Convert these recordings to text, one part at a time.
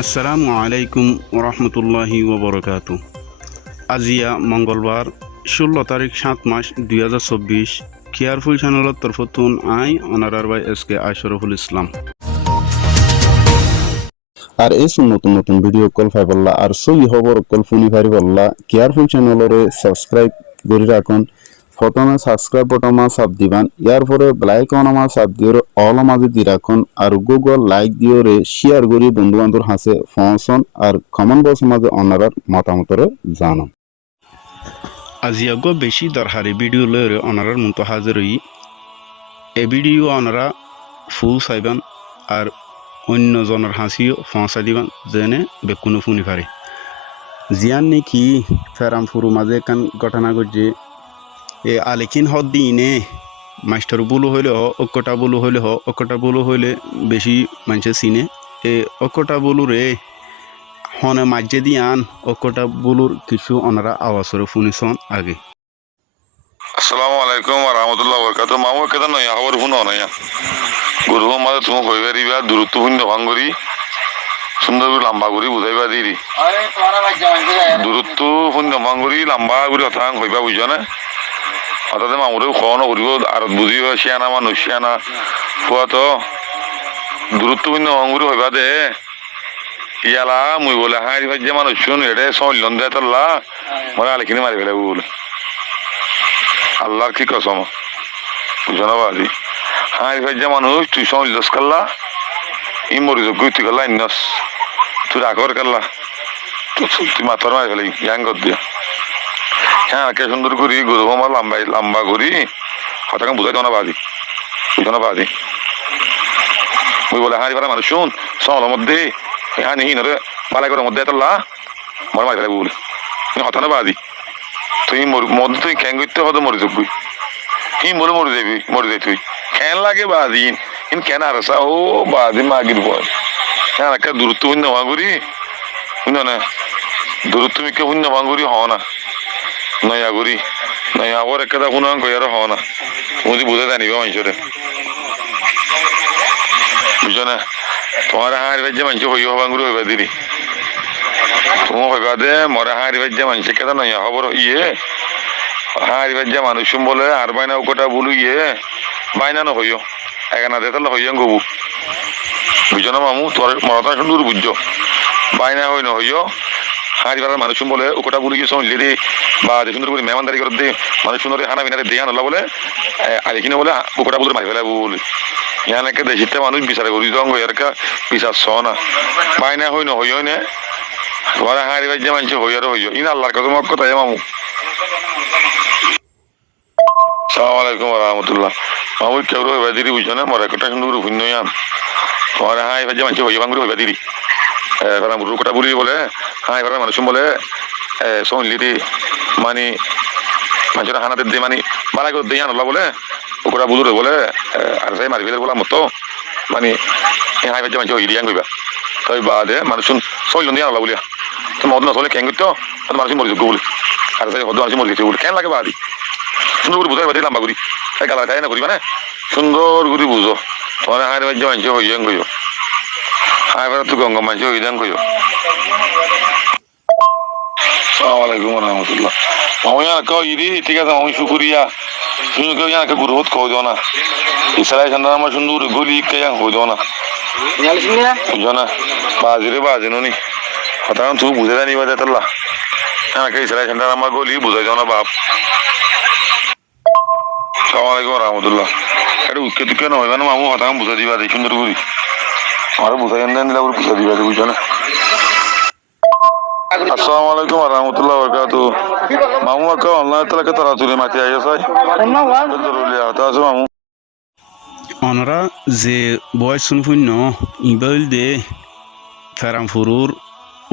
আসসালামু আলাইকুম ওরহমতুল্লাহি ওবরকাতু। আজিয়া মঙ্গলবার 16 তারিখ 7 মাস 2024 কেয়ারফুল চ্যানেলের তরফতুন আই অনারার বাই এসকে আশরফুল ইসলাম। আর এই নতুন নতুন ভিডিও কল পাই বললা আর সই খবর কল শুনি পারি বললা কেয়ারফুল চ্যানেলরে সাবস্ক্রাইব করে রাখুন। প্রথমে সাবস্ক্রাইব বটন চাপ দিবান, ইয়ার পরে বেলাইকন চাপ দিয়ে অল মাঝে দি রাখুন আর গুগল লাইক দিয়ে শেয়ার করি বন্ধু বান্ধব হাসে পৌঁছন আর কমেন্ট বক্স মাঝে অনারার মতামতরে জানান। আজিয়া গো বেশি দরকারি ভিডিও লয়ে অনারার মতো হাজির হই। এ ভিডিও অনারা ফুল চাইবান আর অন্য জনের হাসিও পৌঁছা দিবান যেনে বেকুনো শুনি পারে। জিয়ান নাকি ফেরাম ফুরু মাঝে কান ঘটনা ঘটছে। এ আলেকিন হদ দিনে মাস্টার বলো হইলে অকটা বলো হইলে অকটা বলো হইলে বেশি মানুষের চিনে। এ অকটা বলো রে হনে মাঝে দিয়ান অকটা বলুর কিছু ওনারা আওয়াজরে শুনিছন আগে। আসসালামু আলাইকুম ওয়া রাহমাতুল্লাহি ওয়া বারাকাতুহু। মামু কেদা নয় খবর শুনো না গরু মাঝে তুমি কইবারিবা দূরত্ব শূন্য ভাঙ্গরি সুন্দর করে লম্বা করে বুঝাইবা দিরি দূরত্ব শূন্য ভাঙ্গরি লম্বা করে কথা কইবা বুঝছ না। হঠাৎ মামুরে খোয়ানো করিব আর বুঝিব শিয়ানা মানুষ শিয়ানা খোয়া তো দূরত্ব শূন্য ভাঙ্গরি হইবা দে ইয়ালা মুই বলে হাঁড়ি ভাজ্যে মানুষ শুন এটে সল্লন দেয় তোল্লা মনে আলেখিনি মারি ফেলে বলে আল্লাহর কি কসম বুঝো না বাজি হাঁড়ি ভাজ্যে মানুষ তুই সল্লস কাল্লা ই মরি যোগ্য তুই কাল্লা ইন্নস তুই রাখর কাল্লা তুই মাথার মারি ফেলে ইয়াং কর দিয়া হ্যাঁ কে সুন্দর করি গরু আমার লম্বা করি হঠাৎ বুঝাই না বাজি বুঝো না বাজি মুই বলে হাঁড়ি ফেলা মানুষ শুন সলের মধ্যে হ্যাঁ নিহি নরে পালাই করে মধ্যে তোল্লা মরে মারি ফেলে বলে হঠাৎ না বাজি তুই মধ্যে তুই খ্যাং করতে হতো মরে যাবি হি মরে মরে যাবি মরে যাই তুই খ্যান লাগে বাদিন ইন কেন আরসা ও বাদিন মাগির বয় হ্যাঁ একটা দূরত্ব শূন্য ভাঙুরি শুনো না দূরত্ব মিকে শূন্য ভাঙুরি হ না নয়া করি নয়া আবার একটা শুনো কইয়ার হ না তুমি বুঝে জানিবা মানুষরে বুঝছো না তোমার হাঁড়ি বাজ্যে মানুষ হইয়া ভাঙুরি হইবা দিদি তুমি হইবা দে মরে হাঁড়ি বাজ্যে মানুষ কেদা নয়া খবর ইয়ে হাঁড়ি বাজ্যে মানুষ বলে আর বাইনা ওটা বলু ইয়ে বাইনা ন হইও এখানা দে তাহলে হইয়া গবু বুঝছো না মামু তোর মরতা সুন্দর বুঝছো বাইনা হই ন হইও হাঁড়ি বাড়ার মানুষ বলে ওটা বলু গিয়ে শুনলি রে বা সুন্দর করে মেহমানদারি করে দে মানুষ সুন্দর হানা বিনারে দিয়ে আনলা বলে আর এখানে বলে ওটা বলে মারি ফেলা বলে ইয়ানকে দেশিতে মানুষ বিচারে করি দঙ্গ এরকা বিচার ছ না বাইনা হই ন হইও নে তোমার হাঁড়ি বাজ্যে মানুষ হইয়ার হইও ইন আল্লাহর কথা মক কথা মামু। আসসালামু আলাইকুম ওয়া রাহমাতুল্লাহ। মামু কেউ হইবা দিদি বুঝছো না মরে একটা সুন্দর ভিন্ন ইয়ান তোমার হাঁড়ি বাজ্যে মানুষ হইয়া ভাঙুরি হইবা দিদি রুকটা বলি বলে হাঁড়ি বাড়ার মানুষ বলে শুনলি দি মানে মানুষের হানাতে দিয়ে মানে বাড়াই করে দিয়ে আনলা বলে ওটা বুঝুরে বলে আর সেই মারি ফেলে বলা মতো মানে হাঁড়ি বাজ্যে মানুষ হইয়া কইবা তাই বাদে মানুষ সইল দিয়ে আনলা বলিয়া তো মদ না চলে ক্যাং করতো মানুষ মরে যোগ্য বলে আর সেই হদ মানুষ মরে গেছে বলে কেন লাগে বাদি সুন্দর করে বুঝাই বাদি লম্বা করি তাই গালা তাই না করি মানে সুন্দর করে বুঝো তোমার হাঁড়ি বাজ্যে মানুষ হইয়া কইও হাঁড়ি বাড়া তুই গঙ্গা মানুষ হইয়া কইও। আসসালামু আলাইকুম ওয়া রাহমাতুল্লাহ। মামু ইয়ার কাও ইরি ঠিক আছে মামু শুকরিয়া শুনে কেউ ইয়ার গুরু হত কও দাও না ইসরাই সন্ধান আমার সুন্দর গলি কে ইয়াং হই দাও না বুঝো না বাজিরে বাজিনুনি কথা তুই বুঝে জানি বাজে তাল্লা হ্যাঁ কে ইসরাই সন্ধান আমার গলি বুঝাই দাও না বাপ। আসসালামু আলাইকুম ওয়া রাহমাতুল্লাহ। এটা উকে তুকে না হইবা না মামু কথা বুঝাই দিবা দে সুন্দর করি আমার বুঝাই দেন দিলা বুঝাই দিবা দে বুঝো না। আসসালামু আলাইকুম ওয়া রাহমাতুল্লাহি ওয়া বারাকাতুহু। মামু আকা অনলাইন তলাকে তারা তুলে মাটি আইয়া চাই জরুরি আতা আছে মামু ওনারা যে বয়স শুনফুন্য ইবাইল দে ফেরাম ফুরুর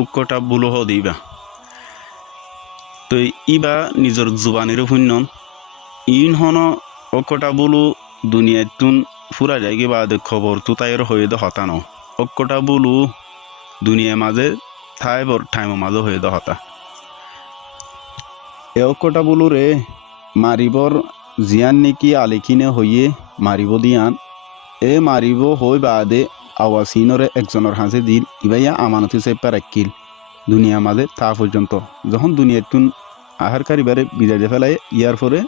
উকটা বুলো হ দিবা তো ইবা নিজের জুবানির শূন্য ইন হন অকটা বলু দুনিয়াতুন ফুরা যায় কি বাদে খবর তো তাইর হয়ে দে হতা ন অকটা বলু দুনিয়ার মাঝে থাইবর টাইমের মাঝে হয়ে দে হতা এ অকটা বলু রে মারিবর জিয়ান নেকি আলেখিনে হইয়ে মারিব দিয়ান এ মারিব হই বাদে আওয়াসিনরে একজনের হাসে দিল ইবাইয়া আমানত হিসেবে পারাক্কিল দুনিয়া মাঝে তা পর্যন্ত যখন দুনিয়াতুন আহার কারিবারে বিদায় দিয়ে ফেলায় ইয়ার পরে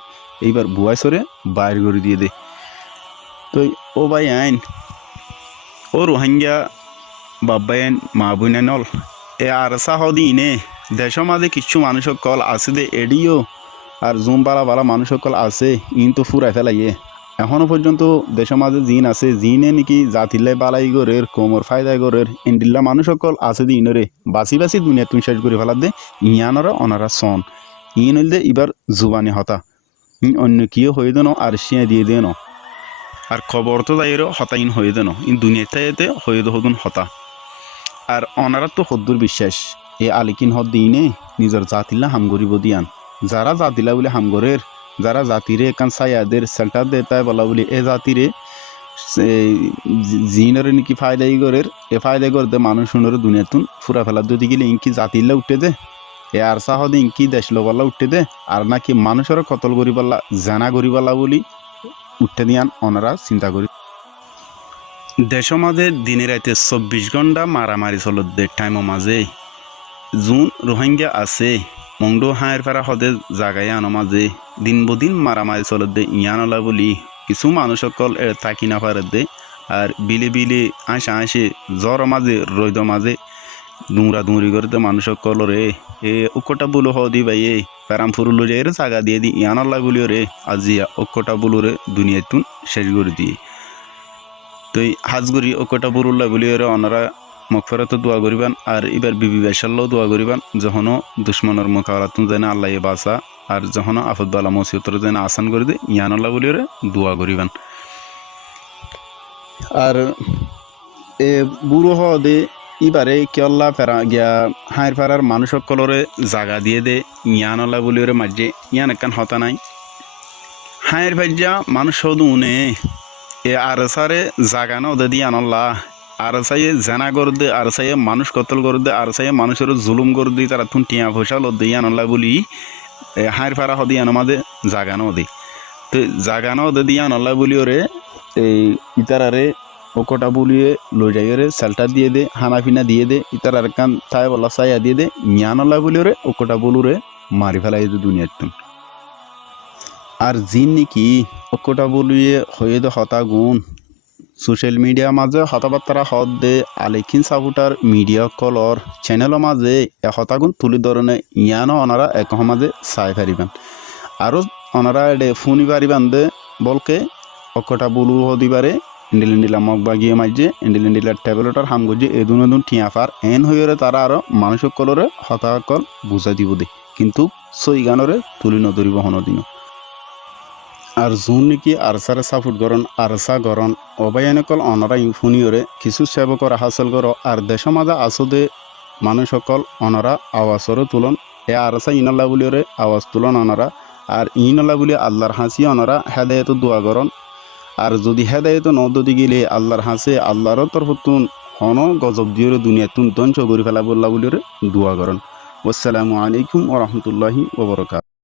এইবার বুয়াই সরে বাইর করে দিয়ে দে তো ও ভাই আইন ও রোহিঙ্গা বাব্বাইন মা বুনে নল এ আর সাহদিনে দেশের মাঝে কিছু মানুষ কল আছে দে এডিও আর জুম বালা বালা মানুষ কল আছে ইন তো ফুরাই ফেলাইয়ে এখনো পর্যন্ত দেশের মাঝে জিন আছে জিনে নাকি জাতিল্লাই বালাই গরের কোমর ফায়দায় গরের ইন্ডিল্লা মানুষ সকল আছে দি ইনরে বাসি বাসি দুনিয়া তুমি শেষ করে ফেলার দে ইয়ানরা অনারা সন ইন হইল দে এবার জুবানি হতা অন্য কিও হয়ে দেন আর শিয়া দিয়ে দেন আর খবর তো যাইরো হতা ইন হয়ে দেন ইন দুনিয়াতে হয়ে দহদুন হতা আর অনারা তো হদ্দুর বিশ্বাস এ আলিকিন হদ দিনে নিজের জাতিল্লা হাম গরিব দিয়ান যারা জাতিলা বলে হাম গরের যারা জাতিরে একান সায়াদের সেল্টার দেতায় বলা বলি এ জাতিরে জিনের নাকি ফায়দাই গরের এ ফায়দাই করে দে মানুষ শুনরে দুনিয়াতুন ফুরা ফেলার যদি গেলে ইনকি জাতিল্লা উঠে দে এ আর সাহদে ইনকি দেশ লোবাল্লা উঠে দে আর নাকি মানুষের কতল গরিবাল্লা জানা গরিবাল্লা বলি উঠতে দিয়ান ওনারা চিন্তা করি দেশ মাঝে দিনে রাতে 24 ঘন্টা মারামারি চলত দে টাইমও মাঝে যোন রোহিঙ্গা আছে মংডো হায়ের ফেরা হদে জাগায় আনো মাঝে দিন বদিন মারামারি চলত দে ইয়ানলা বলি কিছু মানুষ সকল থাকি না পারে দে আর বিলে বিলে আসে জ্বর মাঝে রৈদ মাঝে দুমরা দুমরি করে দে মানুষ সকল রে এ উকটা বুলো হদি ভাই এ ফেরাম ফুরুলো যে জাগা দিয়ে দি ইয়ানলা বলিও রে আজিয়া উকটা বুলো রে দুনিয়াতুন শেষ করে দিয়ে তো হাজগুড়ি ওকটা বুরুল্লাহ বলিও রে ওনারা মকফেরত দোয়া করিবান আর এবার বিবি বেশাল্লাও দোয়া করিবান যখনও দুশ্মনের মোকাবেলাতুন যেন আল্লাহ বাসা আর যখনও আফত বালা মসিবতর যেন আসান করে দে ইয়ানুল্লাহ বলিও রে দোয়া করিবান আর এ বুড়ো হদে ইবারে কিয়ল্লা ফেরা গিয়া হাঁয়ের ফেরার মানুষ সকলরে জাগা দিয়ে দে ইয়ানুল্লাহ বলিও রে মাঝে ইয়ান একান হতা নাই হাঁয়ের ভাজ্যা মানুষ সদু উনে এ আর সারে জাগানো ওদের দিয়ে আনল্লাহ আর সাইয়ে জেনা করে দে আর সাইয়ে মানুষ কতল করে দে আর সাইয়ে মানুষের জুলুম করে দিয়ে তারা তুন টিয়া ফসা লো দিয়ে আনল্লাহ বলি হাঁয়ের ফারা হদি আনমাদে জাগানো দে তো জাগানো ওদের দিয়ে আনল্লাহ বলি ওরে এই ইতারারে ওকটা বলিয়ে লো যাই রে সেলটা দিয়ে দে হানাফিনা দিয়ে দে ইতারার কান তাই বলা সাইয়া দিয়ে দে ইয়ানল্লাহ বলি ওরে ওকটা বলুরে মারি ফেলাই দে দুনিয়ার তুন আর জিন নাকি অকটা বলিয়ে হয়ে দে হতা গুণ সোশ্যাল মিডিয়া মাঝে হতাবার্তারা হদ দে আলেখিন সাপোর্টার মিডিয়া কলর চ্যানেলের মাঝে এ হতাগুণ তুলি ধরনে ইয়ানো ওনারা এক মাঝে চাই পারিবেন আরও ওনারা এডে ফোনি পারিবেন দে বলকে অকটা বলু হদিবারে ইন্ডিলা মগ বাগিয়ে মাঝে ইন্ডিলার ট্যাবলেটার হাম গজে এদুন এদুন টিয়াফার এন হয়ে তারা আরও মানুষ কলরে হতাকল বুঝাই দিব দে কিন্তু সই গানরে তুলি নধরিব হনদিন আর যোন নাকি আরসারে সাপোর্ট করন আরসা গরন অবায়নকল অনরা ইউফুনিয়রে কিছু সেবকর হাসল কর আর দেশ মাজা আসদে মানুষ সকল অনরা আওয়াজরে তুলন এ আরসা ইনাল্লা বলিওরে আওয়াজ তুলন অনরা আর ইনাল্লা বলি আল্লাহর হাসি অনরা হেদায়ত দোয়া করন আর যদি হেদায়ত নদী গেলে আল্লাহর হাসে আল্লাহর তরফতুন হন গজব দিওরে দুনিয়াতুন ধ্বংস করে ফেলা বললা বলিওরে দোয়া করন আসসালামু আলাইকুম ওয়া রাহমাতুল্লাহি ওয়া বারাকাতুহু।